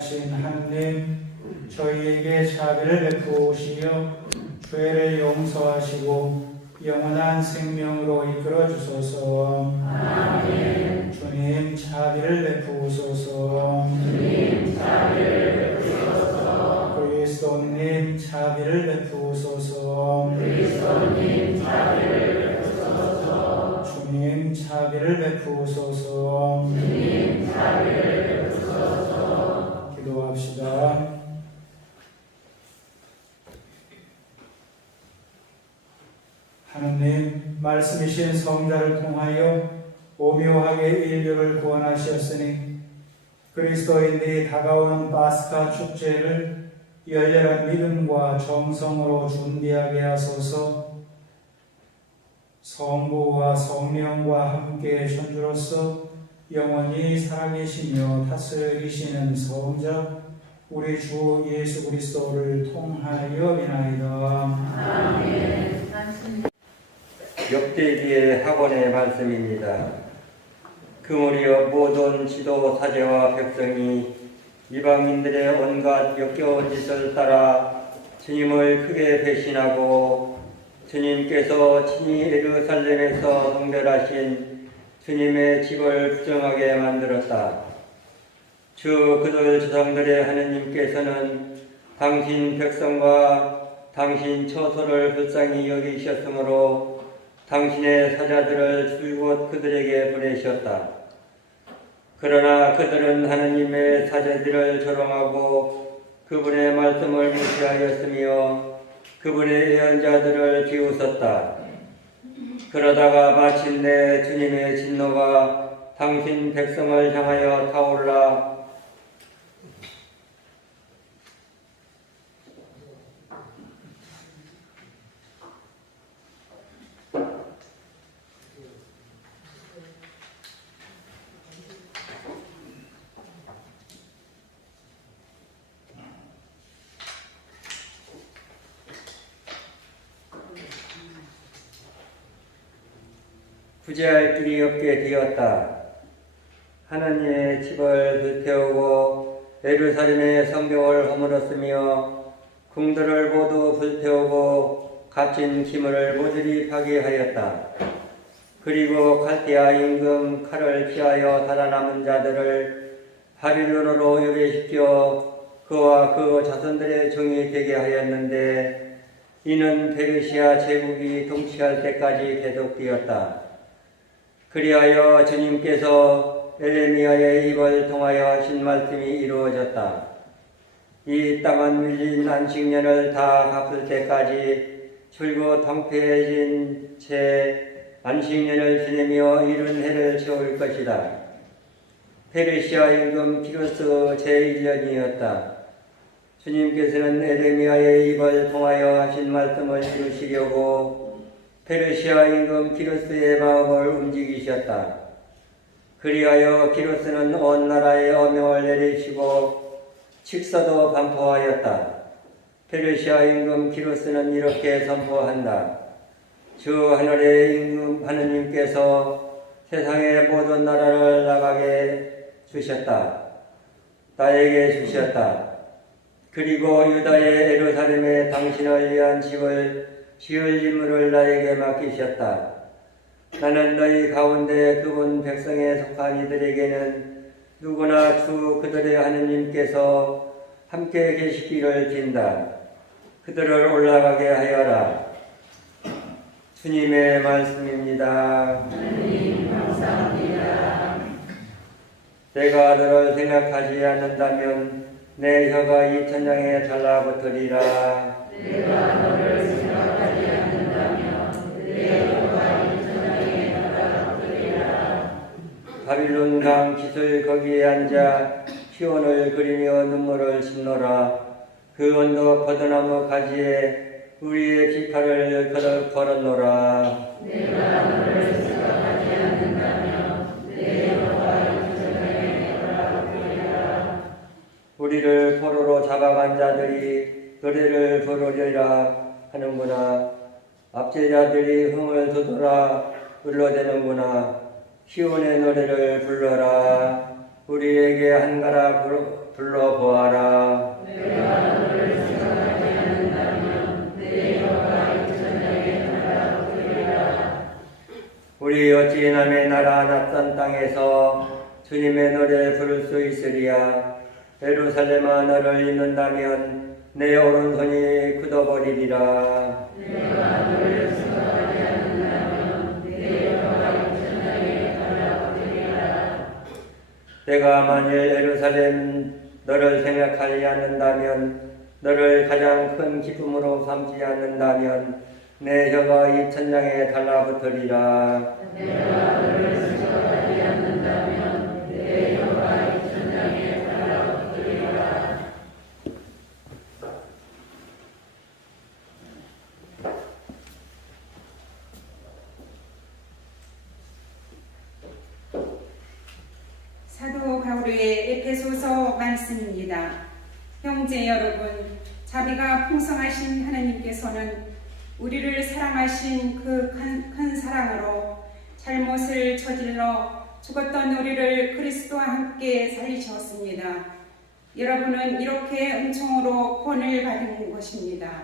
하신 하느님, 저희에게 자비를 베푸시며 죄를 용서하시고 영원한 생명으로 이끌어 주소서. 아멘. 주님, 자비를 베푸소서. 주님, 자비를 베푸소서. 그리스도님, 자비를 베푸소서. 그리스도님, 자비를 베푸소서. 주님, 자비를 베푸소서. 주님, 자비를 베푸소서. 기도합시다. 하느님, 말씀이신 성자를 통하여 오묘하게 인류를 구원하셨으니 그리스도인들이 다가오는 파스카 축제를 열렬한 믿음과 정성으로 준비하게 하소서. 성부와 성령과 함께 천주로서 영원히 살아계시며 다스리시는 성자 우리 주 예수 그리스도를 통하여 비나이다. 아멘. 역대기의 학원의 말씀입니다. 그 무렵 모든 지도 사제와 백성이 이방인들의 온갖 역겨운 짓을 따라 주님을 크게 배신하고 주님께서 친히 예루살렘에서 성별하신 주님의 집을 부정하게 만들었다. 주 그들 조상들의 하느님께서는 당신 백성과 당신 처소를 불쌍히 여기셨으므로 당신의 사자들을 줄곧 그들에게 보내셨다. 그러나 그들은 하느님의 사자들을 조롱하고 그분의 말씀을 무시하였으며 그분의 예언자들을 비웃었다. 그러다가 마침내 주님의 진노가 당신 백성을 향하여 타올라 구제할 길이 없게 되었다. 하나님의 집을 불태우고 예루살렘의 성벽을 허물었으며 궁들을 모두 불태우고 갇힌 기물을 모조리 파괴하였다. 그리고 갈대아 임금 칼을 피하여 살아남은 자들을 바빌론으로 유배시켜 그와 그 자손들의 종이 되게 하였는데 이는 페르시아 제국이 통치할 때까지 계속되었다. 그리하여 주님께서 에레미야의 입을 통하여 하신 말씀이 이루어졌다. 이 땅은 밀린 안식년을 다 갚을 때까지 줄곧 황폐해진 채 안식년을 지내며 이른 해를 채울 것이다. 페르시아 임금 키루스 제1년이었다. 주님께서는 에레미야의 입을 통하여 하신 말씀을 이루시려고 페르시아 임금 키루스의 마음을 움직이셨다. 그리하여 키루스는 온 나라에 어명을 내리시고 칙서도 반포하였다. 페르시아 임금 키루스는 이렇게 선포한다. 주 하늘의 임금 하느님께서 세상의 모든 나라를 나가게 주셨다. 나에게 주셨다. 그리고 유다의 예루살렘에 당신을 위한 집을 지을 임무를 나에게 맡기셨다. 나는 너희 가운데 그분 백성에 속한 이들에게는 누구나 주 그들의 하느님께서 함께 계시기를 빈다. 그들을 올라가게 하여라. 주님의 말씀입니다. 하느님 감사합니다. 내가 너를 생각하지 않는다면 내 혀가 이 천장에 달라붙으리라. 내가 너를 생각하지 않는다면 내 혀가 이 천장에 달라붙으리라. 바빌론 강 기슭 거기에 앉아 시온을 그리며 눈물을 씻노라. 그 언덕 버드나무 가지에 우리의 비파를 걸었노라. 내가 너를 생각하지 않는다면 내 혀가 이 천장에 달라붙으리라. 우리를 포로로 잡아간 자들이 노래를 부르리라 하는구나. 압제자들이 흥을 돋우라 불러대는구나. 시온의 노래를 불러라. 우리에게 한가라 불러보아라. 내가 너를 생각하지 않는다면 내 영광 천장에 달아오리라. 우리 어찌 남의 나라 낯선 땅에서 주님의 노래 부를 수 있으리야. 예루살렘아 너를 잊는다면 내 오른손이 굳어버리리라. 내가 너를 생각하지 않는다면 내 영광 천장에 달아오리라. 내가 만일 예루살렘 너를 생각하지 않는다면, 너를 가장 큰 기쁨으로 삼지 않는다면 내 혀가 이 천장에 달라붙으리라. 내가 너를 생각하지 않는다면 내 영광 천장에 달아오리라. 사도 바울의 에페소서 말씀입니다. 형제 여러분, 자비가 풍성하신 하나님께서는 우리를 사랑하신 그 큰 사랑으로 잘못을 저질러 죽었던 우리를 그리스도와 함께 살리셨습니다. 여러분은 이렇게 은총으로 구원을 받은 것입니다.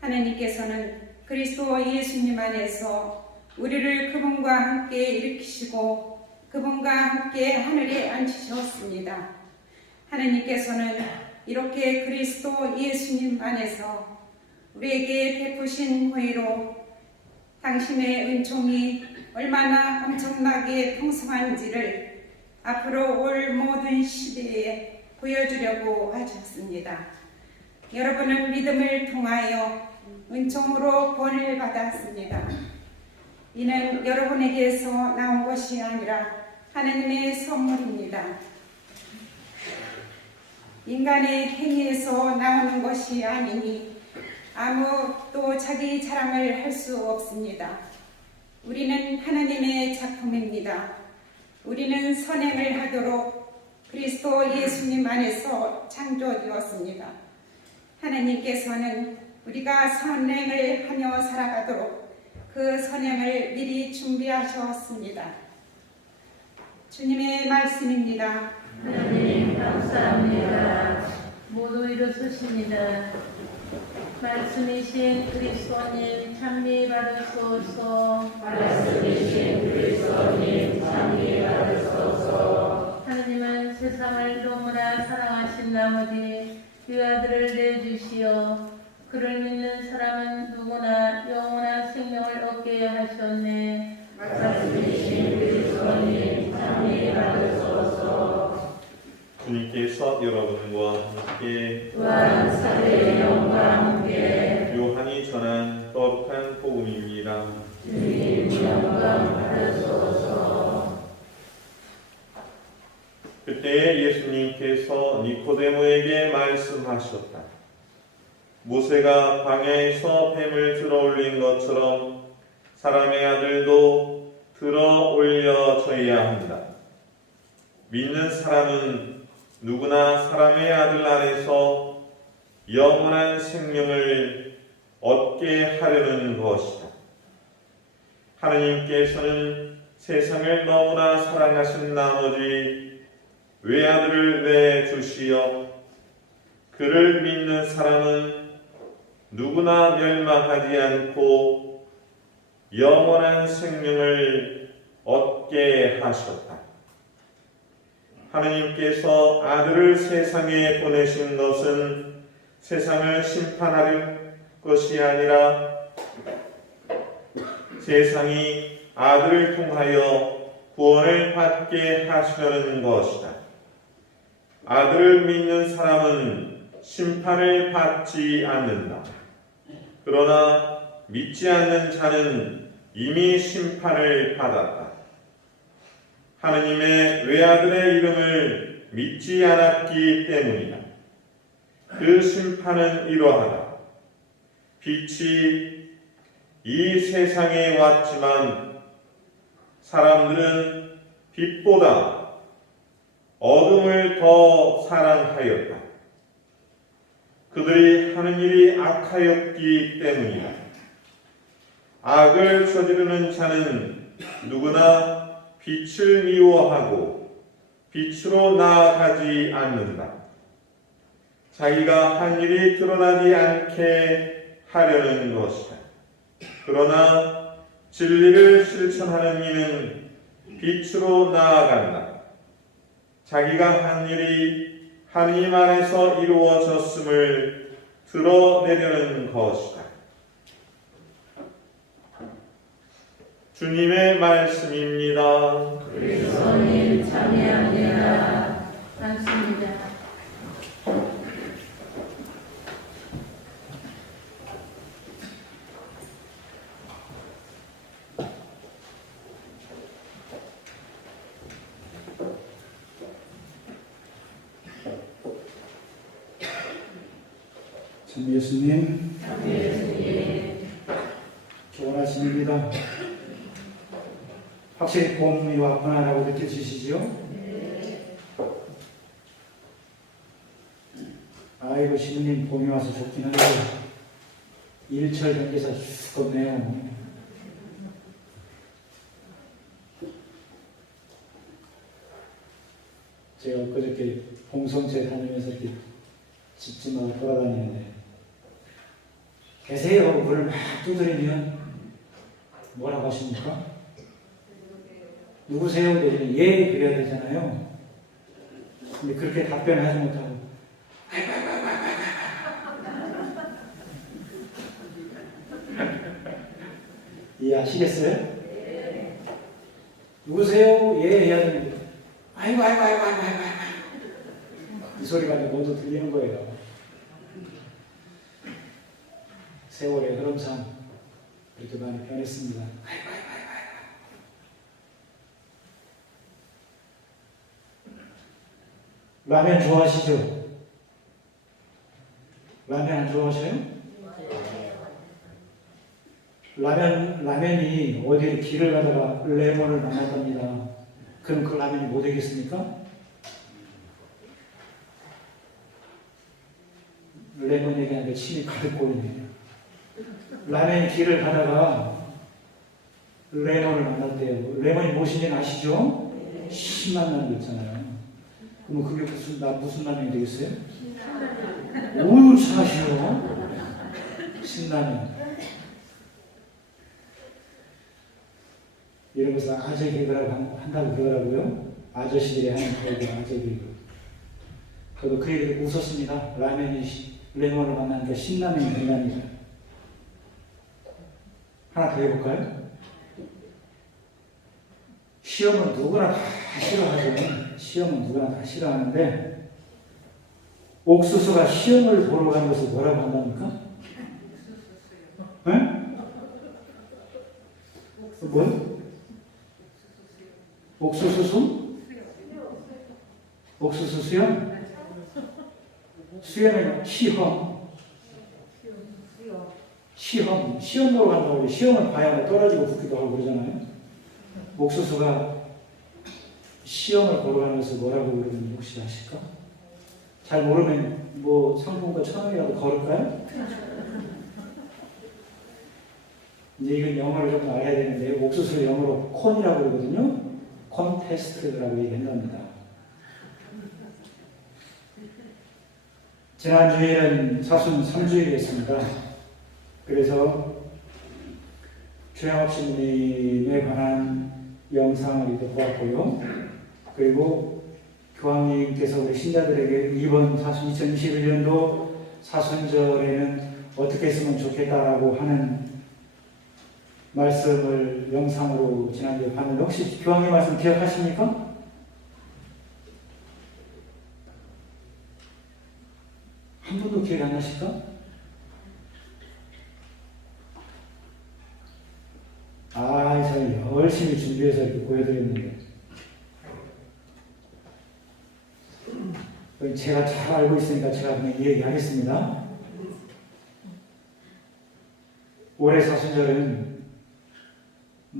하나님께서는 그리스도 예수님 안에서 우리를 그분과 함께 일으키시고 그분과 함께 하늘에 앉히셨습니다. 하나님께서는 이렇게 그리스도 예수님 안에서 우리에게 베푸신 호의로 당신의 은총이 얼마나 엄청나게 풍성한지를 앞으로 올 모든 시대에 보여주려고 하셨습니다. 여러분은 믿음을 통하여 은총으로 구원을 받았습니다. 이는 여러분에게서 나온 것이 아니라 하나님의 선물입니다. 인간의 행위에서 나오는 것이 아니니 아무도 자기 자랑을 할 수 없습니다. 우리는 하나님의 작품입니다. 우리는 선행을 하도록 그리스도 예수님 안에서 창조되었습니다. 하나님께서는 우리가 선행을 하며 살아가도록 그 선행을 미리 준비하셨습니다. 주님의 말씀입니다. 하나님 감사합니다. 모두 일어서십니다. 말씀이신 그리스도님 찬미 받으소서. 말씀이신 그리스도님 찬미 받으소서. 하나님은 세상을 너무나 사랑하신 나머지 그 아들을 내주시어 그를 믿는 사람은 누구나 영원한 생명을 얻게 하셨네. 말씀이신 그리스도님 찬미 받으소서. 주님께서 여러분과 함께 또한 사대의 영과 함께 요한이 전한 거룩한 복음입니다. 주님 영광 받으소서. 그때 예수님께서 니코데모에게 말씀하셨다. 모세가 광야에서 뱀을 들어올린 것처럼 사람의 아들도 들어올려져야 한다. 믿는 사람은 누구나 사람의 아들 안에서 영원한 생명을 얻게 하려는 것이다. 하나님께서는 세상을 너무나 사랑하신 나머지 외아들을 내주시어 그를 믿는 사람은 누구나 멸망하지 않고 영원한 생명을 얻게 하셨다. 하나님께서 아들을 세상에 보내신 것은 세상을 심판할 것이 아니라 세상이 아들을 통하여 구원을 받게 하시려는 것이다. 아들을 믿는 사람은 심판을 받지 않는다. 그러나 믿지 않는 자는 이미 심판을 받았다. 하느님의 외아들의 이름을 믿지 않았기 때문이다. 그 심판은 이러하다. 빛이 이 세상에 왔지만 사람들은 빛보다 어둠을 더 사랑하였다. 그들이 하는 일이 악하였기 때문이다. 악을 저지르는 자는 누구나 빛을 미워하고 빛으로 나아가지 않는다. 자기가 한 일이 드러나지 않게 하려는 것이다. 그러나 진리를 실천하는 이는 빛으로 나아간다. 자기가 한 일이 하나님 안에서 이루어졌음을 드러내려는 것이다. 주님의 말씀입니다. 그리스도님 참여합니다. 감사합니다. 참 예수님, 좋은 아침입니다. 확실히 봄이 왔구나라고 느껴지시죠? 아이고 시누님 봄이 와서 좋긴 한데 일철 경계사 죽겠네요. 제가 엊그저께 봉성체 다니면서 이렇게 집집마다 돌아다니는데 계세요 하고 문을 막 두드리면 뭐라고 하십니까? 누구세요? 그러면 예 그래야 되잖아요. 근데 그렇게 답변하지 못하고 이해하시겠어요? 누구세요? 예 해야 되는데 아이고 이 소리가 모두 들리는 거예요. 세월의 흐름상 그렇게 많이 변했습니다. 라면 좋아하시죠? 라면 안 좋아하셔요? 라면이 어디 길을 가다가 레몬을 만났답니다. 그럼 그 라면이 뭐 되겠습니까? 레몬 얘기하니까 침이 가득 고이네요. 라면이 길을 가다가 레몬을 만났대요. 레몬이 무엇인지 아시죠? 신맛 나는 거 있잖아요. 그럼 그게 무슨 라면이 되겠어요? 오유 잘하시죠? 신라면. 이런 것을 아재 개그라고 한다고 그러더라고요. 아저씨들이 하는 개그, 아재 개그. 저도 그 얘기 듣고 웃었습니다. 라면이 레몬을 만나니까 신라면이 된다니까. 하나 더 해볼까요? 시험은 누구나 다 싫어하죠. 시험은 누구나 다 싫어하는데 옥수수가 시험을 보러 가는 것을 뭐라고 한답니까? 네? 뭐? 옥수수? 옥수수 수염? 수염은 시험 보러 간다고 시험을 봐야 떨어지고 붙기도 하고 그러잖아요. 옥수수가 시험을 보러 가는 것을 뭐라고 그러는지 혹시 아실까? 잘 모르면 뭐 상품권 1,000원이라도 걸을까요? 이제 이건 영어를 좀 알아야 되는데 옥수수를 영어로 콘이라고 그러거든요. 콘테스트라고 얘기한답니다. 지난주에는 사순 3주일이었습니다. 그래서 최양업 신부님에 관한 영상을 이렇게 보았고요. 그리고 교황님께서 우리 신자들에게 이번 2021년도 사순절에는 어떻게 했으면 좋겠다라고 하는 말씀을 영상으로 지난주에 봤는데 혹시 교황님 말씀 기억하십니까? 한 분도 기억이 안 나실까? 제가 열심히 준비해서 이렇게 보여드렸는데 제가 잘 알고 있으니까 제가 그냥 얘기하겠습니다. 올해 사순절은 이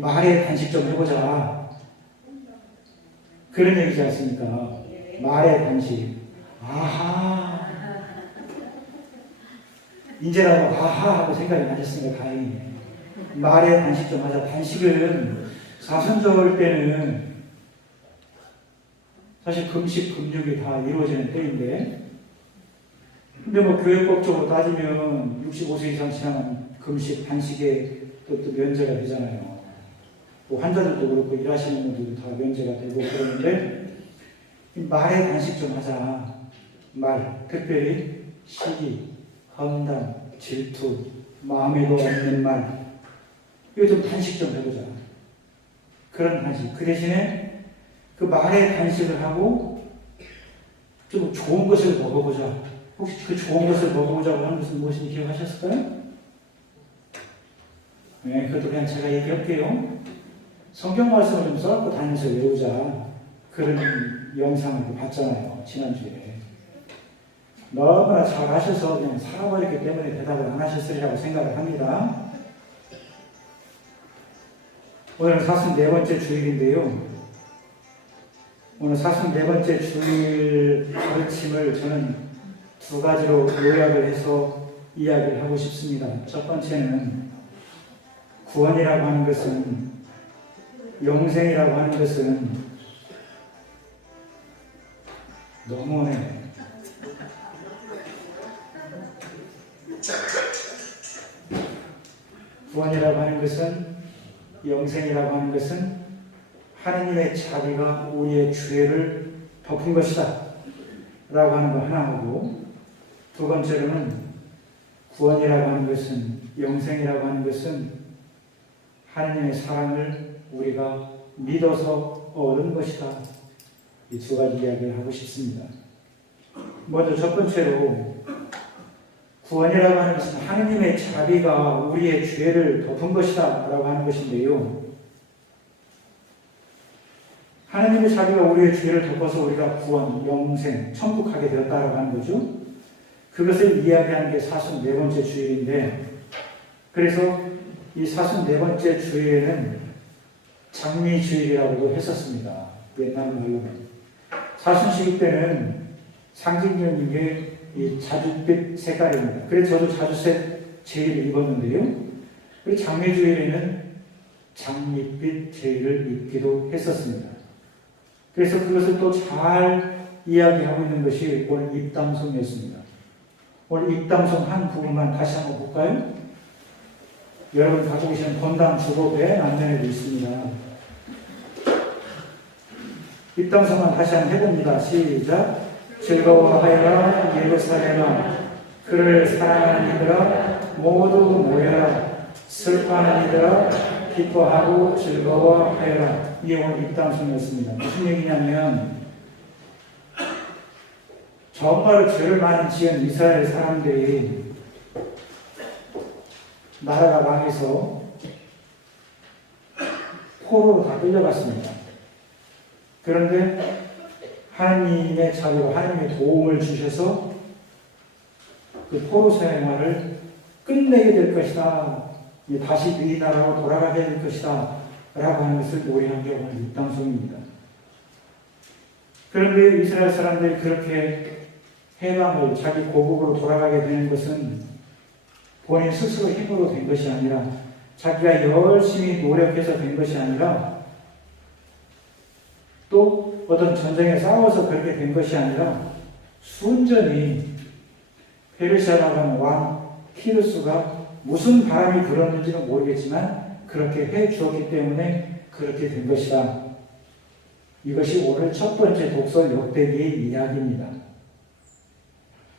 말의 단식 좀 해보자. 그런 얘기지 않습니까? 말의 단식. 아하. 이제라도 아하 하고 생각이 나셨으니까 다행이에요. 말의 단식 좀 하자. 단식은 사순절 때는 사실 금식, 금육이 다 이루어지는 때인데, 근데 뭐 교회법적으로 따지면 65세 이상 지나면 금식, 단식에 또 면제가 되잖아요. 뭐 환자들도 그렇고 일하시는 분들도 다 면제가 되고 그러는데, 말에 단식 좀 하자. 말, 특별히 시기, 험담, 질투, 마음에도 없는 말, 이거 좀 단식 좀 해보자. 그런 단식. 그 대신에 그 말에 단식을 하고 좀 좋은 것을 먹어보자. 혹시 그 좋은 것을 먹어보자고 하는 것은 무엇인지 기억하셨을까요? 네, 그것도 그냥 제가 얘기할게요. 성경 말씀을 좀 써갖고 다니면서 외우자. 그런 영상을 봤잖아요, 지난주에. 너무나 잘 하셔서 그냥 살아버렸기 때문에 대답을 안 하셨으리라고 생각을 합니다. 오늘 44번째 주일인데요. 오늘 44번째 주일 가르침을 저는 두 가지로 요약을 해서 이야기를 하고 싶습니다. 첫 번째는 구원이라고 하는 것은, 영생이라고 하는 것은 너무해. 구원이라고 하는 것은, 영생이라고 하는 것은 하느님의 자비가 우리의 죄를 덮은 것이다 라고 하는 거 하나 하고, 두 번째로는 구원이라고 하는 것은, 영생이라고 하는 것은 하느님의 사랑을 우리가 믿어서 얻은 것이다. 이 두 가지 이야기를 하고 싶습니다. 먼저 첫 번째로 구원이라고 하는 것은 하느님의 자비가 우리의 죄를 덮은 것이다 라고 하는 것인데요. 하느님의 자비가 우리의 죄를 덮어서 우리가 구원, 영생, 천국 가게 되었다라고 하는 거죠. 그것을 이야기하는 게 44번째 주일인데, 그래서 이 44번째 주일에는 장미주일이라고도 했었습니다. 옛날 말로는. 사순절 때는 상징적인 게 이 자줏빛 색깔입니다. 그래서 저도 자줏색 제의를 입었는데요. 그리고 장미주일에는 장밋빛 제의를 입기도 했었습니다. 그래서 그것을 또 잘 이야기하고 있는 것이 오늘 입담송이었습니다. 오늘 입담송 한 부분만 다시 한번 볼까요? 여러분 갖고 계시는 본당 주보에 앞면에도 있습니다. 입담송만 다시 한번 해봅니다. 시작. 즐거워하여라 예루살렘아, 그를 사랑하는 이들아 모두 모여라. 슬퍼하는 이들아 기뻐하고 즐거워하여라. 이게 오늘 입담송이었습니다. 무슨 얘기냐면, 정말 죄를 많이 지은 이스라엘 사람들이 나라가 망해서 포로로 다 끌려갔습니다. 그런데 하나님의 자비로 하나님의 도움을 주셔서 그 포로 생활을 끝내게 될 것이다. 다시 네 나라로 돌아가게 될 것이다. 라고 하는 것을 노래한 게 오늘 입담송입니다. 그런데 이스라엘 사람들이 그렇게 해방을, 자기 고국으로 돌아가게 되는 것은 본인 스스로 힘으로 된 것이 아니라, 자기가 열심히 노력해서 된 것이 아니라, 또 어떤 전쟁에 싸워서 그렇게 된 것이 아니라, 순전히 페르시아라고 하는 왕 키루스가 무슨 바람이 불었는지는 모르겠지만 그렇게 해 주었기 때문에 그렇게 된 것이다. 이것이 오늘 첫 번째 독설 역대기의 이야기입니다.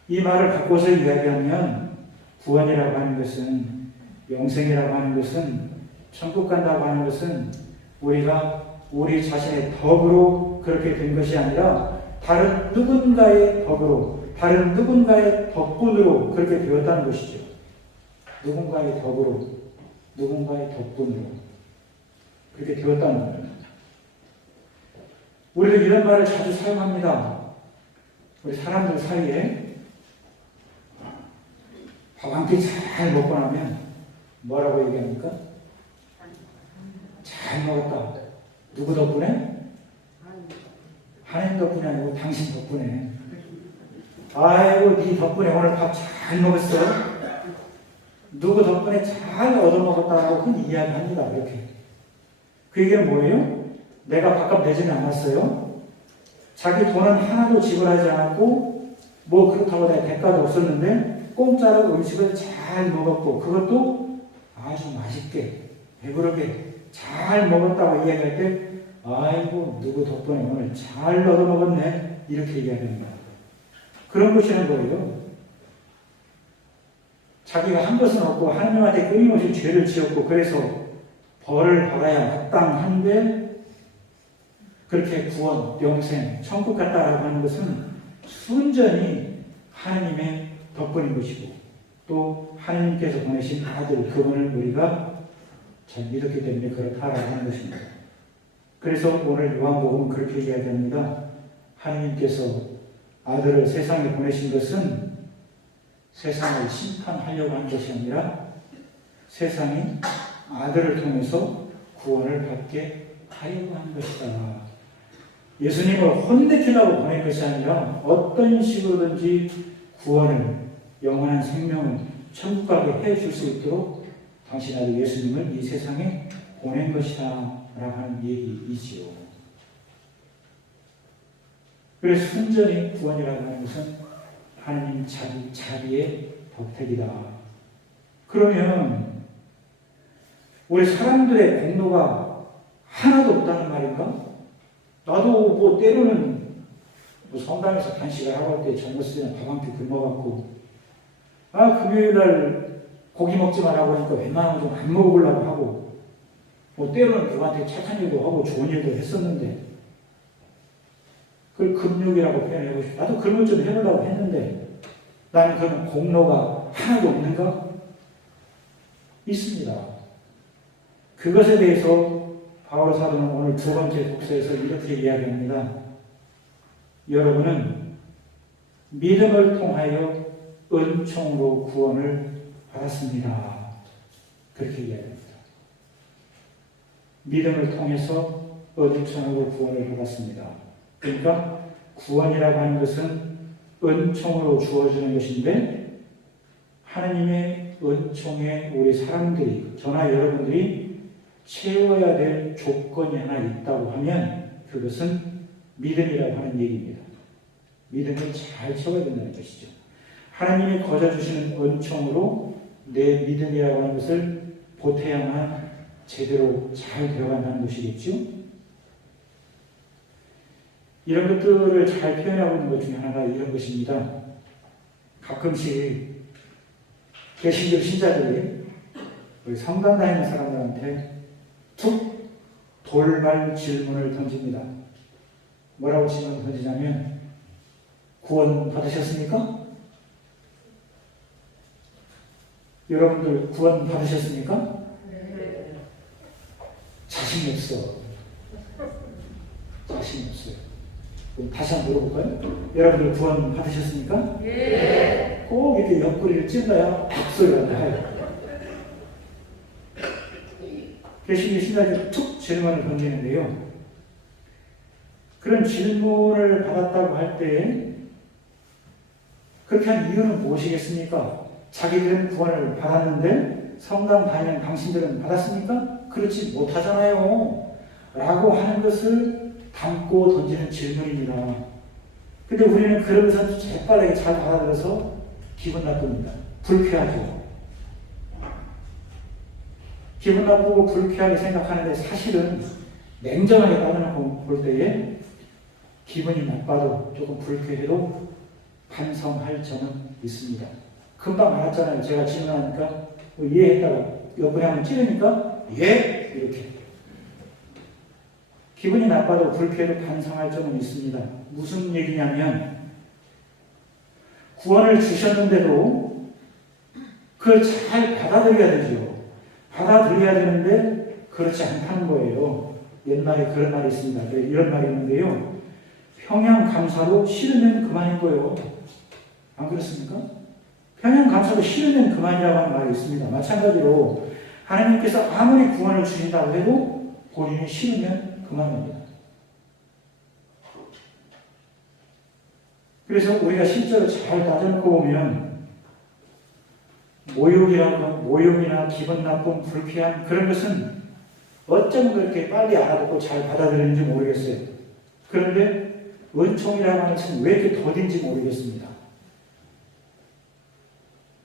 이 말을 바꿔서 이야기하면, 구원이라고 하는 것은, 영생이라고 하는 것은, 천국 간다고 하는 것은 우리가 우리 자신의 덕으로 그렇게 된 것이 아니라 다른 누군가의 덕으로, 다른 누군가의 덕분으로 그렇게 되었다는 것이죠. 누군가의 덕으로, 누군가의 덕분으로 그렇게 되었다는 거예요. 우리도 이런 말을 자주 사용합니다. 우리 사람들 사이에 밥 한 끼 잘 먹고 나면 뭐라고 얘기합니까? 잘 먹었다. 누구 덕분에? 하나님 덕분이 아니고 당신 덕분에. 아이고, 네 덕분에 오늘 밥 잘 먹었어. 누구 덕분에 잘 얻어먹었다고 흔히 이야기합니다. 그렇게. 그 얘기는 뭐예요? 내가 밥값 내지는 않았어요. 자기 돈은 하나도 지불하지 않았고 뭐 그렇다고 내가 대가도 없었는데 공짜로 음식을 잘 먹었고 그것도 아주 맛있게 배부르게 잘 먹었다고 이야기할 때 아이고 누구 덕분에 오늘 잘 얻어먹었네 이렇게 이야기합니다. 그런 것이라는 거예요. 자기가 한 것은 없고 하나님한테 끊임없이 죄를 지었고 그래서 벌을 받아야 마땅한데 그렇게 구원, 영생, 천국 갔다라고 하는 것은 순전히 하나님의 덕분인 것이고 또 하나님께서 보내신 아들 그분을 우리가 잘 믿었기 때문에 그렇다라고 하는 것입니다. 그래서 오늘 요한복음은 그렇게 이야기합니다. 하나님께서 아들을 세상에 보내신 것은 세상을 심판하려고 하는 것이 아니라 세상이 아들을 통해서 구원을 받게 하려고 하는 것이다. 예수님을 혼내키려고 보낸 것이 아니라 어떤 식으로든지 구원을, 영원한 생명을 천국 가게 해줄 수 있도록 당신 아들 예수님을 이 세상에 보낸 것이다 라고 하는 얘기이지요. 그래서 순전히 구원이라고 하는 것은 하나님 자비의 덕택이다. 그러면 우리 사람들의 공로가 하나도 없다는 말인가? 나도 뭐 때로는 뭐 성당에서 간식을 하고 할 때 젊었을 때는 밥 한 끼 굶어갖고 금요일날 고기 먹지 말라고 하니까 웬만하면 좀 안 먹어보려고 하고 뭐 때로는 누구한테 착한 일도 하고 좋은 일도 했었는데 그걸 금욕이라고 표현해보고 싶어. 나도 그런 것 좀 해보려고 했는데 나는 그런 공로가 하나도 없는가? 있습니다. 그것에 대해서 바울 사도는 오늘 두 번째 독서에서 이렇게 이야기합니다. 여러분은 믿음을 통하여 은총으로 구원을 받았습니다. 그렇게 이야기합니다. 믿음을 통해서 은총으로 구원을 받았습니다. 그러니까 구원이라고 하는 것은 은총으로 주어지는 것인데 하나님의 은총에 우리 사람들이, 저나 여러분들이 채워야 될 조건이 하나 있다고 하면 그것은 믿음이라고 하는 얘기입니다. 믿음을 잘 채워야 된다는 것이죠. 하나님이 거저주시는 은총으로 내 믿음이라고 하는 것을 보태야만 제대로 잘 되어간다는 것이겠죠. 이런 것들을 잘 표현하고 있는 것 중에 하나가 이런 것입니다. 가끔씩 개신교 신자들이 우리 성당 다니는 사람들한테 툭 돌발 질문을 던집니다. 뭐라고 질문 던지냐면 구원 받으셨습니까? 여러분들 구원 받으셨습니까? 네. 자신이 없어. 자신이 없어요. 그럼 다시 한번 물어볼까요? 여러분들 구원 받으셨습니까? 네. 꼭 이렇게 옆구리를 찔러야 박수를 나요. 개신교 신자들이 툭 질문을 던지는데요. 그런 질문을 받았다고 할 때 그렇게 한 이유는 무엇이겠습니까? 자기들은 구원을 받았는데 성당 다니는 당신들은 받았습니까? 그렇지 못하잖아요. 라고 하는 것을 담고 던지는 질문입니다. 근데 우리는 그런 것을 재빠르게 잘 받아들여서 기분 나쁩니다. 불쾌하죠. 기분 나쁘고 불쾌하게 생각하는데 사실은 냉정하게 따져놓고 볼 때에 기분이 나빠도 조금 불쾌해도 반성할 점은 있습니다. 금방 알았잖아요. 제가 질문하니까 이해했다가 옆구리 한번 찌르니까 예? 이렇게. 기분이 나빠도 불쾌해도 반성할 점은 있습니다. 무슨 얘기냐면 구원을 주셨는데도 그걸 잘 받아들여야 되죠. 받아들여야 되는데 그렇지 않다는 거예요. 옛말에 그런 말이 있습니다. 이런 말이 있는데요. 평양감사로 싫으면 그만인 거예요. 안 그렇습니까? 평양감사로 싫으면 그만이라고 하는 말이 있습니다. 마찬가지로 하나님께서 아무리 구원을 주신다고 해도 본인이 싫으면 그만입니다. 그래서 우리가 실제로 잘 따져놓고 보면 모욕이나 기분 나쁨, 불쾌함 그런 것은 어쩜 그렇게 빨리 알아듣고 잘 받아들이는지 모르겠어요. 그런데 은총이라고 하는 것은 왜 이렇게 더딘지 모르겠습니다.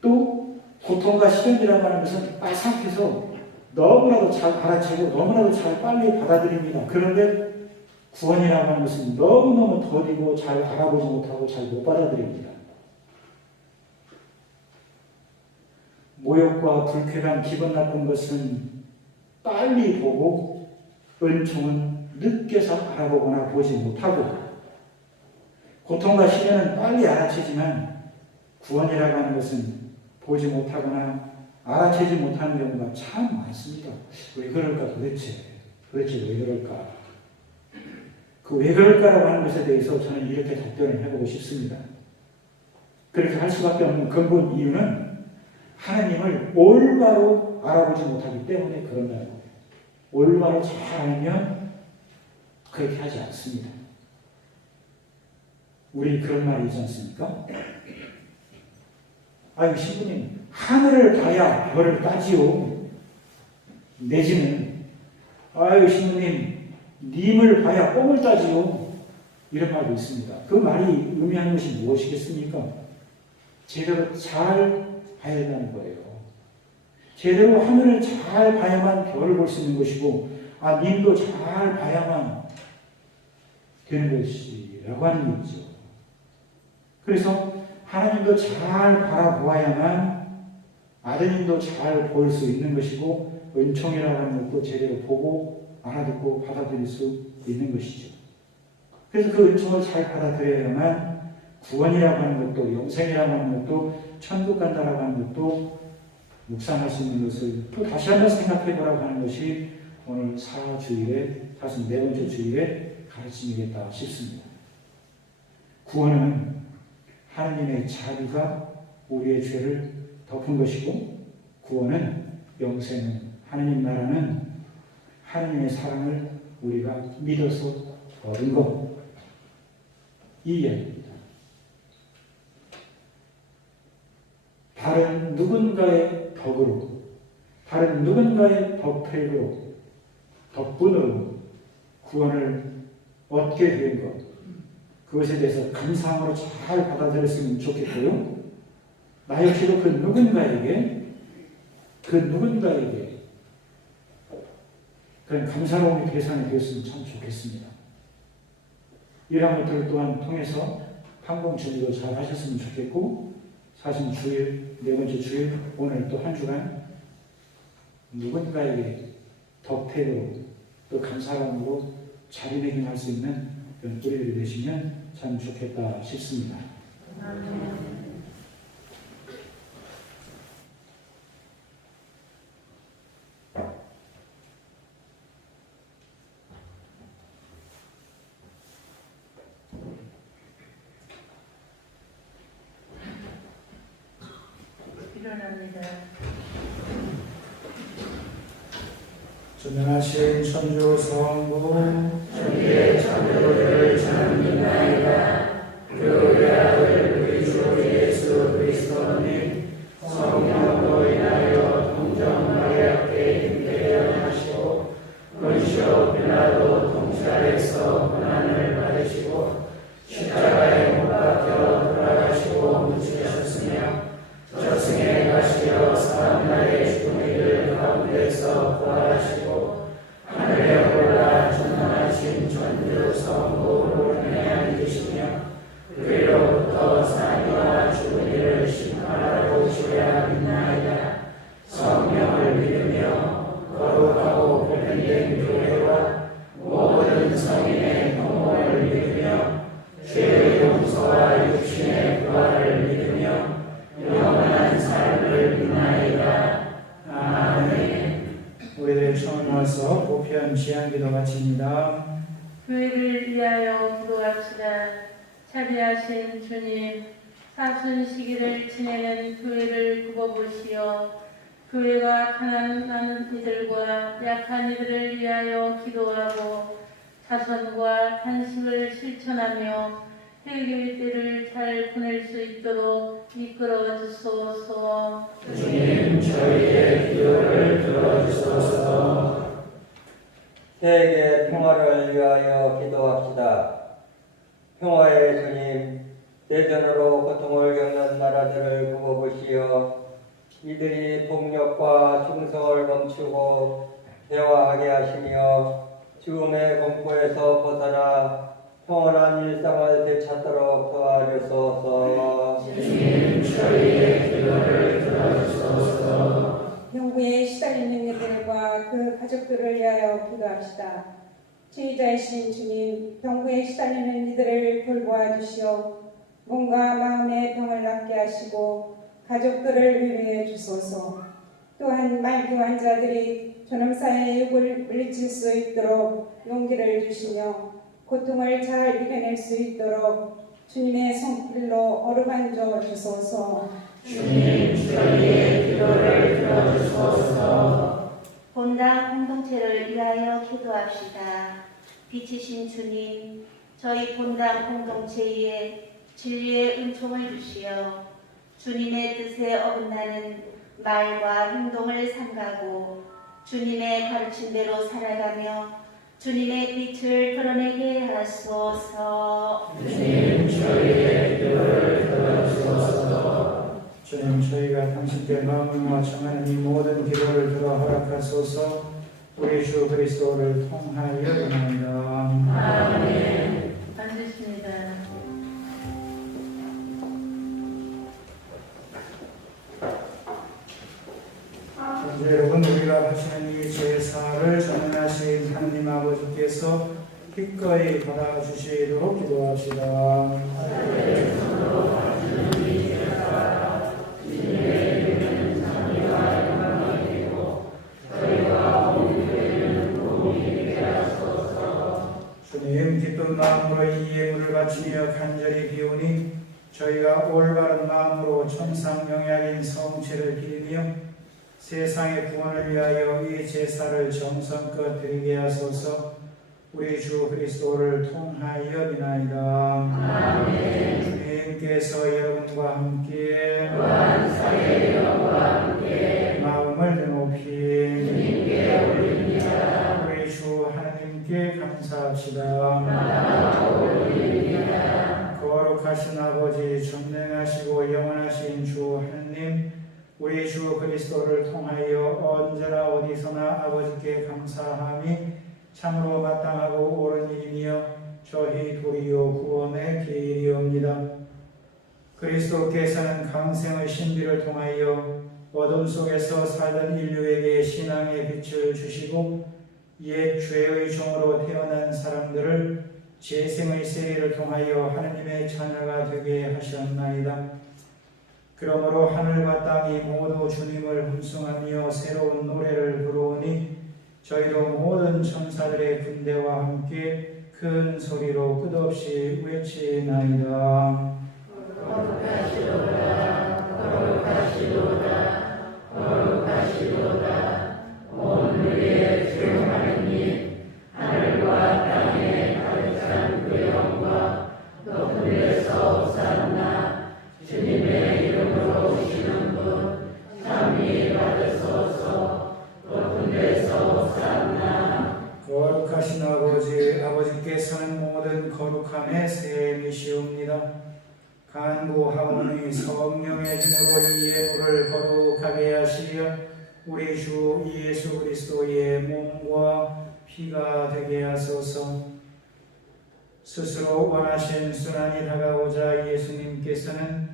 또 고통과 시련이라고 하는 것은 빠삭해서 너무나도 잘 알아채고 너무나도 잘 빨리 받아들입니다. 그런데 구원이라고 하는 것은 너무너무 더디고 잘 알아보지 못하고 잘 못 받아들입니다. 모욕과 불쾌감, 기분 나쁜 것은 빨리 보고 은총은 늦게서 알아보거나 보지 못하고, 고통과 시련은 빨리 알아채지만 구원이라고 하는 것은 보지 못하거나 알아채지 못하는 경우가 참 많습니다. 왜 그럴까 도대체 왜 그럴까? 그 왜 그럴까라고 하는 것에 대해서 저는 이렇게 답변을 해보고 싶습니다. 그렇게 할 수밖에 없는 근본 이유는 하나님을 올바로 알아보지 못하기 때문에 그런다는 거예요. 올바로 잘 알면 그렇게 하지 않습니다. 우리 그런 말이 있지 않습니까? 아유, 신부님, 하늘을 봐야 별을 따지요. 내지는, 아유, 신부님, 님을 봐야 뽕을 따지요. 이런 말도 있습니다. 그 말이 의미하는 것이 무엇이겠습니까? 제대로 잘 봐야 된다는 거예요. 제대로 하늘을 잘 봐야만 별을 볼 수 있는 것이고, 님도 잘 봐야만 되는 것이라고 하는 얘기죠. 그래서 하나님도 잘 바라보아야만 아드님도 잘 보일 수 있는 것이고, 은총이라고 하는 것도 제대로 보고 알아듣고 받아들일 수 있는 것이죠. 그래서 그 은총을 잘 받아들여야만 구원이라고 하는 것도, 영생이라고 하는 것도, 천국 간다라고 하는 것도 묵상할 수 있는 것을 또 다시 한번 생각해 보라고 하는 것이 오늘 4주일의 54번째 주일의 가르침이겠다 싶습니다. 구원은 하나님의 자비가 우리의 죄를 덮은 것이고, 구원은, 영생은, 하나님 나라는 하나님의 사랑을 우리가 믿어서 얻은 것, 이 이야기입니다. 다른 누군가의 덕으로, 다른 누군가의 덕택으로, 덕분으로 구원을 얻게 된 것, 그것에 대해서 감사함으로 잘 받아들였으면 좋겠고요. 나 역시도 그 누군가에게 그런 감사로움의 대상이 되었으면 참 좋겠습니다. 이러한 것들을 또한 통해서 판공 준비도 잘 하셨으면 좋겠고, 사실 주일, 4번째 주일, 오늘 또 한 주간 누군가에게 덕택으로 또 감사함으로 자리매김할 수 있는 그런 우리들이 되시면 참 좋겠다 싶습니다. 일어납니다. 전능하신 천주 성부 저희의 자녀를 전합니다이다. 그 외아들 우리 주 예수 그리스도님 성령으로 인하여 동정 마리아께 임대하여 하시고, 본시오 빌라도 통치하에서 고난을 받으시고 십자가에 못 박혀 돌아가시고 묻히셨으며 저승에 가시어 사흘날의 죽은 이들 가운데서 부활하시고 하늘에 올라 전능하신 천주 성부로 앉으시며 그로부터 사니와 죽은 이를 심판하러 오시리라 믿나이다. 성령을 믿으며 거룩하고 보편된 교회와 모든 성인의 공헌을 믿으며 죄의 용서와 육신의 부활을 믿으며 영원한 삶을 믿나이다. 아멘. 우리들 처음 와서 보편 지향기도 마칩니다. 교회를 위하여 기도합시다. 자비하신 주님, 사순 시기를 지내는 교회를 굽어보시어 교회가 가난한 이들과 약한 이들을 위하여 기도하고 자선과 탄식을 실천하며 회개의 때를 잘 보낼 수 있도록 이끌어 주소서. 주님, 저희의 기도를 들어주소서. 세계 평화를 위하여 기도합시다. 평화의 주님, 내전으로 고통을 겪는 나라들을 굽어보시어 이들이 폭력과 충성을 멈추고 대화하게 하시며 죽음의 공포에서 벗어나 평온한 일상을 되찾도록 도와주소서. 주님, 저희의 기도를 들어주소서. 병부에 시달리는 이들과 그 가족들을 위하여 기도합시다. 지휘자이신 주님, 병부에 시달리는 이들을 돌보아 주시어 몸과 마음의 병을 낫게 하시고 가족들을 위로해 주소서. 또한 말기 환자들이 존엄사의 육을 물리칠 수 있도록 용기를 주시며 고통을 잘 이겨낼 수 있도록 주님의 손길로 어루만져 주소서. 주님, 저희의 기도를 들어주소서. 본당 공동체를 위하여 기도합시다. 빛이신 주님, 저희 본당 공동체에 진리의 은총을 주시어 주님의 뜻에 어긋나는 말과 행동을 삼가고 주님의 가르침대로 살아가며 주님의 빛을 드러내게 하소서. 주님, 저희의 기도를 들어주소서. 주님, 저희가 당신께 마음을 모아 청하는 이 모든 기도를 들어 허락하소서. 우리 주 그리스도를 통하여 기도합니다. 아멘. 앉으십니다. 이제 여러분, 우리가 바치는 이 제사를 전능하신 하나님 아버지께서 기꺼이 받아주시도록 기도합시다. 주님, 기쁜 마음으로 이 예물을 바치며 간절히 비우니 저희가 올바른 마음으로 천상영약인 성체를 기리며 세상의 구원을 위하여 이 제사를 정성껏 드리게 하소서. 우리 주 그리스도를 통하여 비나이다. 아멘. 주님께서 여러분과 함께 또한 사의 영과 함께 마음을 드높이 주님께 올립니다. 우리 주 하나님께 감사합시다. 나아가 올립니다. 거룩하신 아버지, 전능하시고 영원하신 주 하나님, 우리 주 그리스도를 통하여 언제나 어디서나 아버지께 감사함이 참으로 마땅하고 옳은 일이며 저희 도리요 구원의 길이옵니다. 그리스도께서는 강생의 신비를 통하여 어둠 속에서 살던 인류에게 신앙의 빛을 주시고 옛 죄의 종으로 태어난 사람들을 재생의 세례를 통하여 하느님의 자녀가 되게 하셨나이다. 그러므로 하늘과 땅이 모두 주님을 hum승하며 새로운 노래를 부르오니 저희도 모든 천사들의 군대와 함께 큰 소리로 끝없이 외치나이다. 거룩하시도다, 거룩하시도다, 거룩하시도다. 온 우리의 주 하느님, 하늘과 땅에 가득 찬 그 영광, 높은 데서 옵산나. 주님의 이름으로 오시는 분, 참히 받으소서. 높은 데서 옵산나. 거룩하신 아버지, 아버지께서는 모든 거룩함의 셈이시옵니다. 간구하오니 성령의 힘으로 이 예물을 거룩하게 하시려 우리 주 예수 그리스도의 몸과 피가 되게 하소서. 스스로 원하신 순환이 다가오자 예수님께서는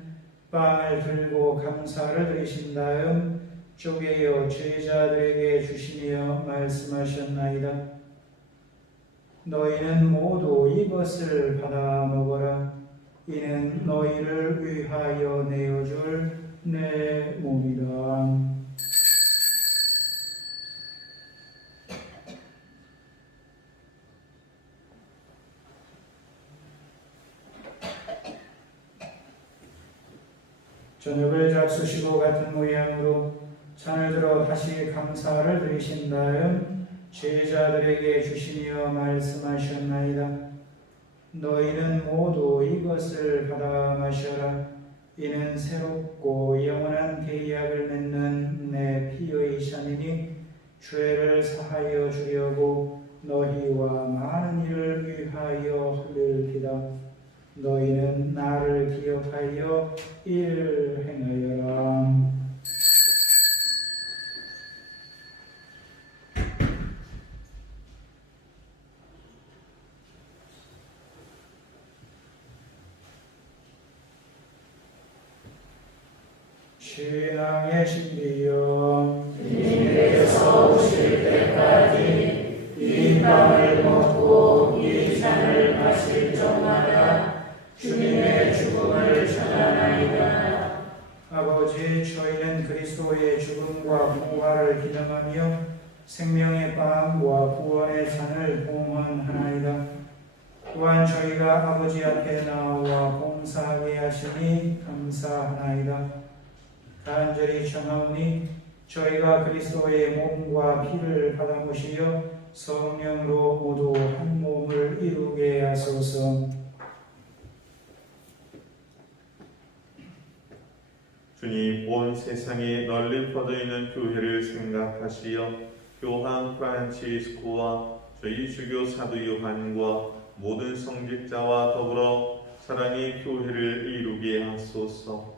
빵을 들고 감사를 드리신 다음 쪼개어 제자들에게 주시며 말씀하셨나이다. 너희는 모두 이것을 받아 먹어라. 이는 너희를 위하여 내어줄 내 몸이다. 저녁을 잡수시고 같은 모양으로 잔을 들어 다시 감사를 드리신 다음 제자들에게 주시며 말씀하셨나이다. 너희는 모두 이것을 받아 마셔라. 이는 새롭고 영원한 계약을 맺는 내 피의 잔이니 죄를 사하여 주려고 너희와 많은 이를 위하여 흘릴 피다. 너희는 나를 기억하여 이를 행하여라. 신앙의 신비여, 주님께서 오실 때까지 이 빵을 먹고 이 잔을 마실 적마다 주님의 죽음을 전하나이다. 아버지, 저희는 그리스도의 죽음과 부활을 기념하며 생명의 빵과 구원의 잔을 봉헌하나이다. 또한 저희가 아버지 앞에 나와 봉사하게 하시니 감사하나이다. 간절히 청하오니 저희가 그리스도의 몸과 피를 받아 모시어 성령으로 모두 한 몸을 이루게 하소서. 주님, 온 세상에 널리 퍼져 있는 교회를 생각하시어 교황 프란치스코와 저희 주교 사도 요한과 모든 성직자와 더불어 사랑의 교회를 이루게 하소서.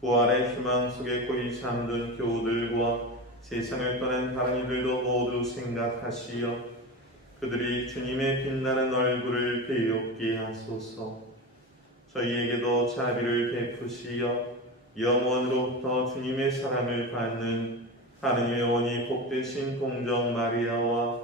부활의 희망 속에 고이 잠든 교우들과 세상을 떠난 다른 이들도 모두 생각하시어 그들이 주님의 빛나는 얼굴을 배우게 하소서. 저희에게도 자비를 베푸시어 영원으로부터 주님의 사랑을 받는 하느님의 원이 복되신 동정 마리아와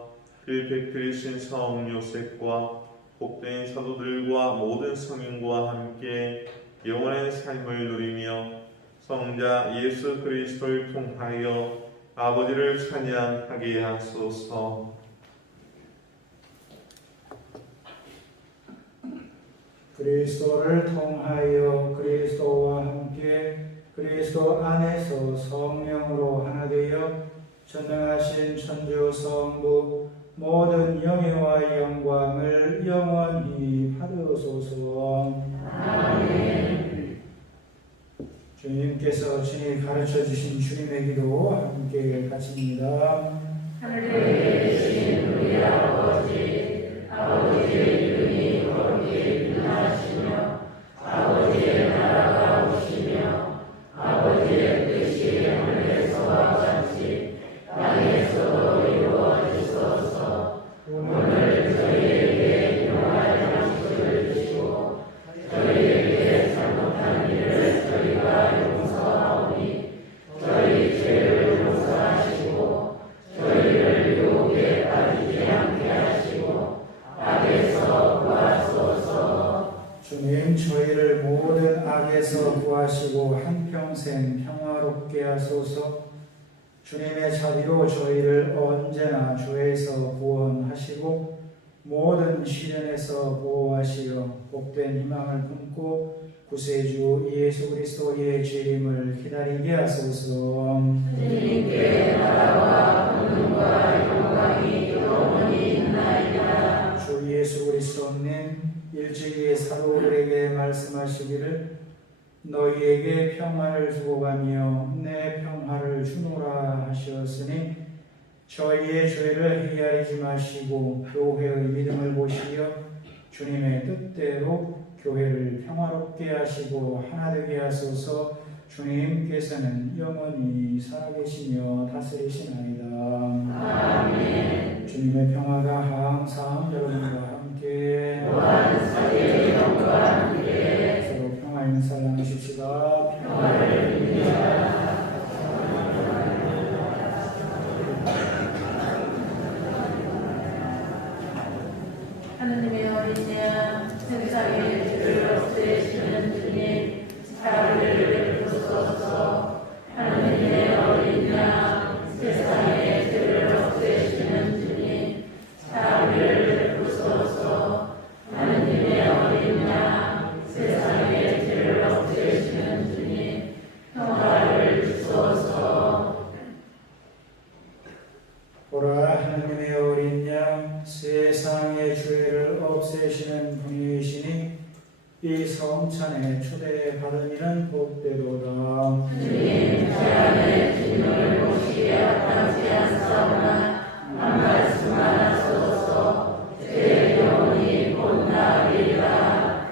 그 백들이신 성 요셉과 복된 사도들과 모든 성인과 함께 영원한 삶을 누리며 성자 예수 그리스도를 통하여 아버지를 찬양하게 하소서. 그리스도를 통하여 그리스도와 함께 그리스도 안에서 성령으로 하나 되어 전능하신 천주 성부 모든 영예와 영광을 영원히 받으소서. 아멘. 주님께서 친히 가르쳐 주신 주님의 기도 함께 바칩니다. 하늘에 계신 우리 아버지, 아버지의 이름이 거룩히 빛나시며 아버지의 나라가 오시며 아버지의 뜻이 하늘에서와 같이 땅에서도 이루어지소서. 오늘 저희에게 일용할 양식을 주시고 저희에게 잘못한 일을 저희가 용서하오니 저희 죄를 용서하시고 저희를 유혹에 빠지지 않게 하시고 악에서 구하소서. 주님, 저희를 모든 악에서 구하시고 한평생 평화롭게 하소서. 주님의 자비로 저희를 언제나 죄에서 구원하시고 모든 시련에서 보호하시어 복된 희망을 품고 구세주 예수 그리스도의 재림을 기다리게 하소서. 주님께 나라와 권능과 영광이 영원히 있나이다. 주 예수 그리스도님, 일찍이 사도들에게 말씀하시기를 너희에게 평화를 주고 가며 내 평화를 주노라 하셨으니 저희의 죄를 헤아리지 마시고 교회의 믿음을 보시어 주님의 뜻대로 교회를 평화롭게 하시고 하나 되게 하소서. 주님께서는 영원히 살아계시며 다스리시나이다. 아멘. 주님의 평화가 항상 여러분과 함께 또한 사제의 영과 함께 서로 평화 인사 나누십시다. 평화를 빕니다. 하느님의 어린 양, 세상의 죄를 없애시는 주님, 자비를 베푸소서. 하느님의 어린 양, 세상의 죄를 없애시는 주님, 자비를 베푸소서. 하느님의 어린 양, 세상의 죄를 없애시는 주님, 평화를 주소서. 보라, 하느님의 어린 양, 세상의 죄를 없애시는 분이시니 이 성찬에 초대받은 이는 복되도다. 주님, 제 안에 주님을 모시기에 합당치 않사오나 한 말씀만 하소서. 제 영혼이 곧 나으리라.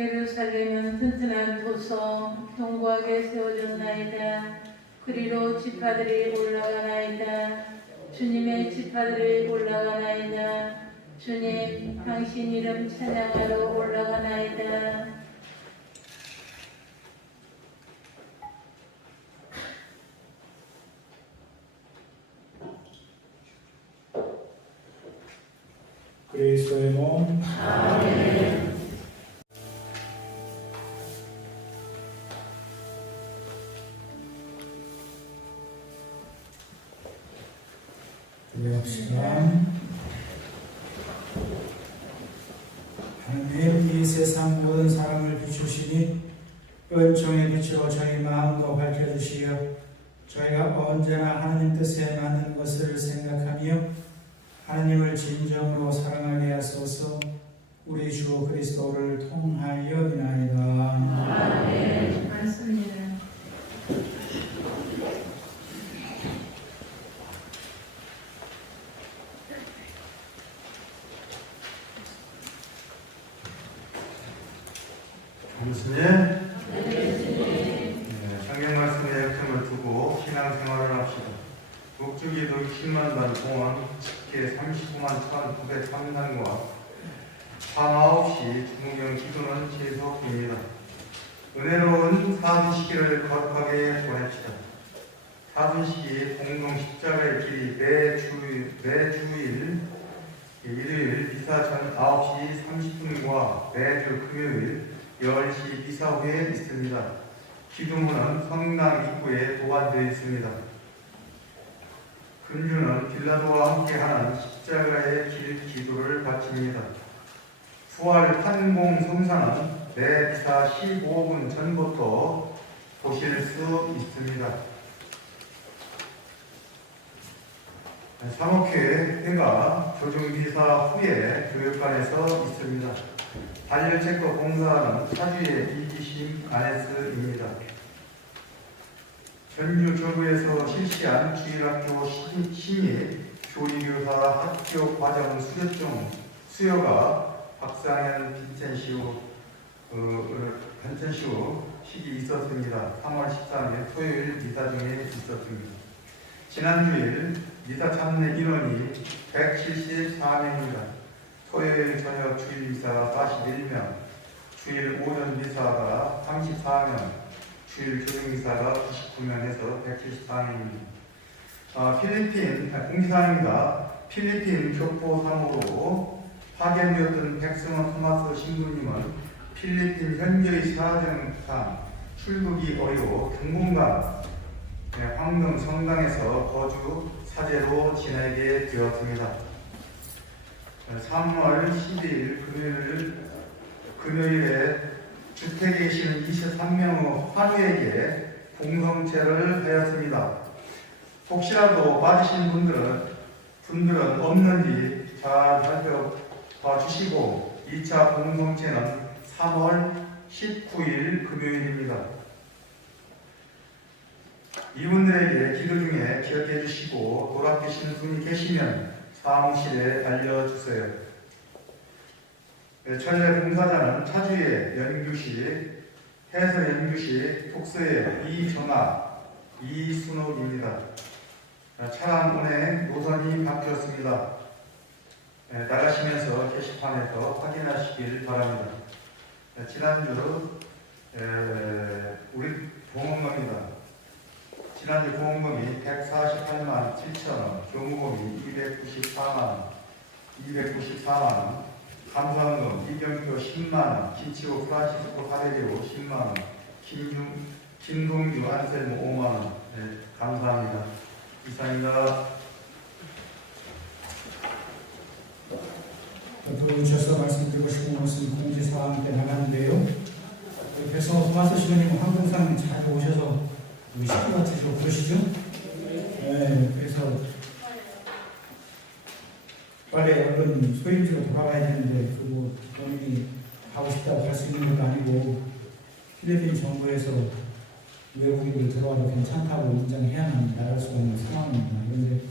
예루살렘은 튼튼한 도성 견고하게 세워졌나이다. 그리로 지파들이 올라가나이다. 주님의 지파들이 올라가나이다. 주님 당신 이름 찬양하러 올라가나이다. 그리스도의 몸. 아멘. 기도합시다. 하나님, 이 세상 모든 사람을 비추시니 은총의 빛으로 저희 마음도 밝혀주시어 저희가 언제나 하나님 뜻에 맞는 것을 생각하며 하나님을 진정으로 사랑하게 하소서. 우리 주 그리스도를 통하여 비나이다. 아멘. 맞습니다. 예수님, 성경 말씀에 역점을 두고 신앙생활을 합시다. 목주기도 10만 단 공원, 집계 39만 1,903단과 밤 9시 주무경 기도는 계속됩니다. 은혜로운 사순시기를 거룩하게 보냅시다. 사순시기 공동 십자가의 길이 매주일 일요일 미사 전 9시 30분과 매주 금요일 10시 미사 후에 있습니다. 기도문은 성당 입구에 보관되어 있습니다. 금주는 빌라도와 함께하는 십자가의 길 기도를 바칩니다. 부활 탄공 성사는 매 미사 15분 전부터 보실 수 있습니다. 사목회 회가 조중미사 후에 교육관에서 있습니다. 단일체코 봉사는 사주의 이기심 아네스입니다. 전주교구에서 실시한 주일학교 신입 교리교사 학교 과정 수요가 박상현 빈센시오 식이 있었습니다. 3월 13일 토요일 미사 중에 있었습니다. 지난주일 미사 참여 인원이 174명입니다. 토요일 저녁 주일 미사가 41명, 주일 오전 미사가 34명, 주일 조정 미사가 99명에서 174명입니다. 공지사항입니다. 필리핀 교포 사무로 파견되었던 백승원 토마스 신부님은 필리핀 현재의 사정상 출국이 어려워 당분간 황릉 성당에서 거주 사제로 지내게 되었습니다. 3월 12일 금요일에 주택에 계시는 23명의 환우에게 공성체를 하였습니다. 혹시라도 빠지신 분들은 없는지 잘 살펴봐 주시고 2차 공성체는 3월 19일 금요일입니다. 이분들에게 기도 중에 기억해 주시고 돌아가신 분이 계시면 사무실에 알려주세요. 천례 봉사자는 차주의 연규식, 해설 연규식, 독서의 이정아, 이순옥입니다. 차량 운행 노선이 바뀌었습니다. 나가시면서 게시판에서 확인하시길 바랍니다. 지난주 우리 보험금입니다. 지난주 보험금이 148만 7천원, 교무금이 294만원, 감사원금 이경표 10만원, 김치호 프란시스코 사대리오 10만원, 김동규 안셀모 5만원. 네, 감사합니다. 이상입니다. 앞으로 주셔서 말씀드리고 싶은 것은 공지사항 함께 나가는데요. 그래서 토마스 신부님 항공상 잘 오셔서 식구 같으시고 그러시죠? 네, 그래서 빨리 얼른 소임지로 돌아가야 되는데 그거 본인이 가고 싶다고 할 수 있는 것도 아니고 필리핀 정부에서 외국인들 들어와도 괜찮다고 인정해야만 나갈 수가 있는 상황입니다. 그런데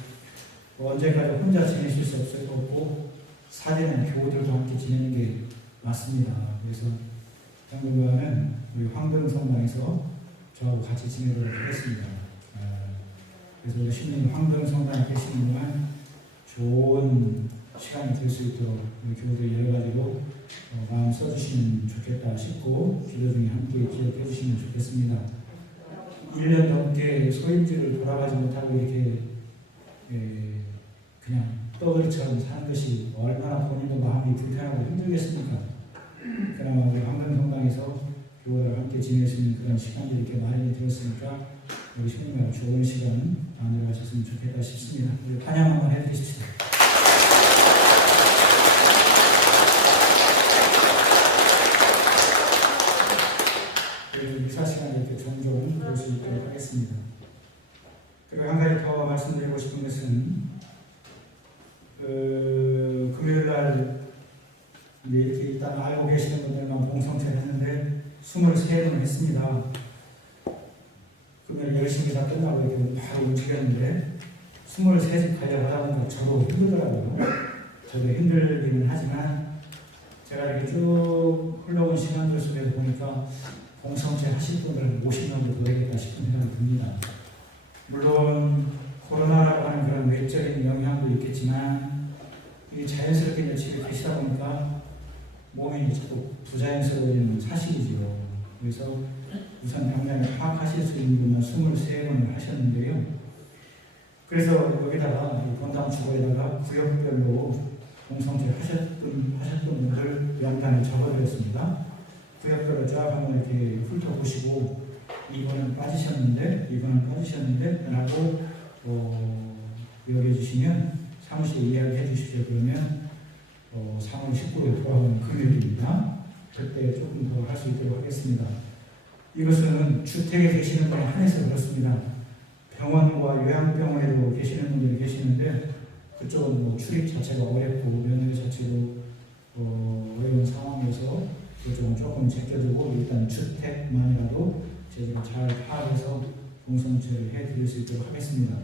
언제까지 혼자 지내실 수 없을 것 같고 사제는 교우들과 함께 지내는 게 맞습니다. 그래서 당분간은 우리 황등성당에서 저하고 같이 지내도록 하겠습니다. 그래서 우리 신님 황등성당에 계시는 동안 좋은 시간이 될 수 있도록 우리 교우들이 여러 가지로 마음 써주시면 좋겠다 싶고 기도 중에 함께 기억해 주시면 좋겠습니다. 1년 넘게 소임지를 돌아가지 못하고 이렇게 그냥 떠그리처럼 사는 것이 얼마나 본인도 마음이 불편하고 힘들겠습니까? 그나마 우리 황금성당에서 교우들과 함께 지낼 수 있는 그런 시간들이 이렇게 마련이 되었으니까 우리 신님과 좋은 시간 만들어가셨으면 좋겠다 싶습니다. 우리 찬양 한번 해드리십시오. 미사 시간에 이렇게 종종 볼 수 있도록 하겠습니다. 그리고 한 가지 더 말씀드리고 싶은 것은 금요일 날 이렇게 일단 알고 계시는 분들만 봉성체를 했는데 23번 했습니다. 금요일 열심히 다 끝나고 이렇게 바로 움직였는데 23집 가려고 하다 보니까 저도 힘들더라고요. 저도 힘들기는 하지만 제가 이렇게 쭉 흘러온 시간들 속에서 보니까 봉성체 하실 분들은 50명도 되겠다 싶은 생각이 듭니다. 물론 코로나라고 하는 그런 외적인 영향도 있겠지만 자연스럽게 집에 계시다 보니까 몸이 자꾸 부자연스러워지는 사실이죠. 그래서 우선 당장에 파악하실 수 있는 분은 23번을 하셨는데요. 그래서 여기다가 본당 주보에다가 구역별로 봉성체 하셨던 분들 명단을 적어드렸습니다. 구역별로 쫙 한번 이렇게 훑어보시고 이번은 빠지셨는데 라고 여겨주시면 사무실에 이야기해 주십시오. 그러면 3월 19일에 돌아오는 금요일입니다. 그때 조금 더 할 수 있도록 하겠습니다. 이것은 주택에 계시는 분에 한해서 그렇습니다. 병원과 요양병원에도 계시는 분들이 계시는데 그쪽은 뭐 출입 자체가 어렵고 면회 자체도 어려운 상황이어서 그쪽은 조금 제껴두고 일단 주택만이라도 저희가 잘 파악해서 봉성체를 해드릴 수 있도록 하겠습니다.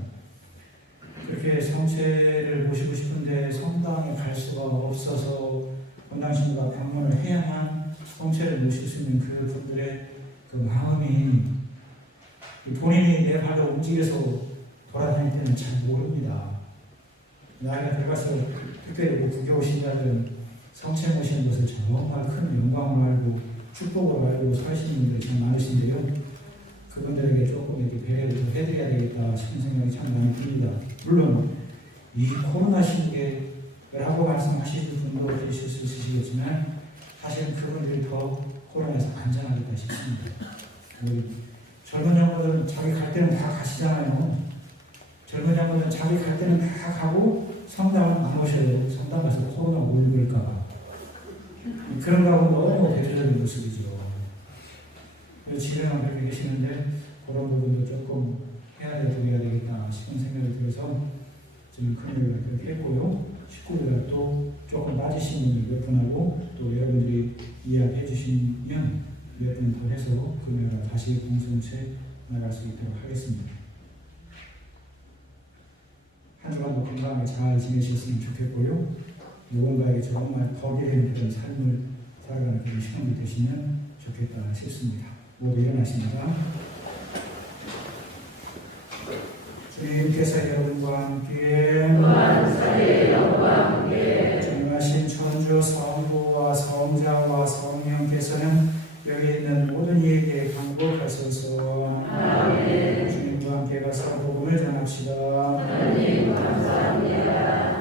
그렇게 성체를 모시고 싶은데 성당에 갈 수가 없어서 본당신과 방문을 해야만 성체를 모실 수 있는 그 분들의 그 마음이 본인이 내 발로 움직여서 돌아다닐 때는 잘 모릅니다. 나이가 들어가서 특별히 뭐 부교 신자들은 성체 모시는 것을 정말 큰 영광으로 알고 축복으로 알고 사시는 분들이 참 많으신데요. 그분들에게 조금 이렇게 배려를 더 해드려야 되겠다 싶은 생각이 참 많이 듭니다. 물론 이 코로나 시국에 라고 말씀하시는 분도 계실 수 있으시겠지만 사실은 그분들이 더 코로나에서 안전하겠다 싶습니다. 우리 젊은 양반들은 자기 갈 때는 다 가시잖아요. 젊은 양반들은 자기 갈 때는 다 가고 성당은 안 오셔요. 성당 가서 코로나 몰릴까봐. 그런가 하고 너무 대표적인 모습이죠. 집에만 그렇게 계시는데 그런 부분도 조금 해야 되겠다 싶은 생각이 들어서 지금 금요일에 그렇게 했고요. 19일에 또 조금 빠지신 분들 몇 분하고 또 여러분들이 이야기해 주시면 몇 분 더 해서 금요일에 다시 봉성체 나갈 수 있도록 하겠습니다. 한 주간도 건강하게 잘 지내셨으면 좋겠고요. 누군가에게 정말 덕이 되는 그런 삶을 살아가는 그런 시간이 되시면 좋겠다 싶습니다. 모두 일어나십니다. 주님께서 여러분과 함께 전능하신 천주 성부와 성자와 성령께서는 여기 있는 모든 이에게 강복하소서. 아멘. 주님과 함께 가서 복음을 전합시다. 하나님 감사합니다.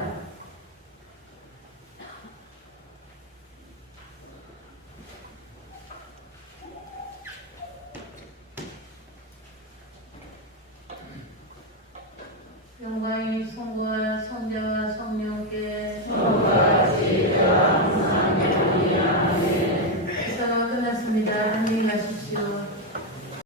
영광이 성부와 성자와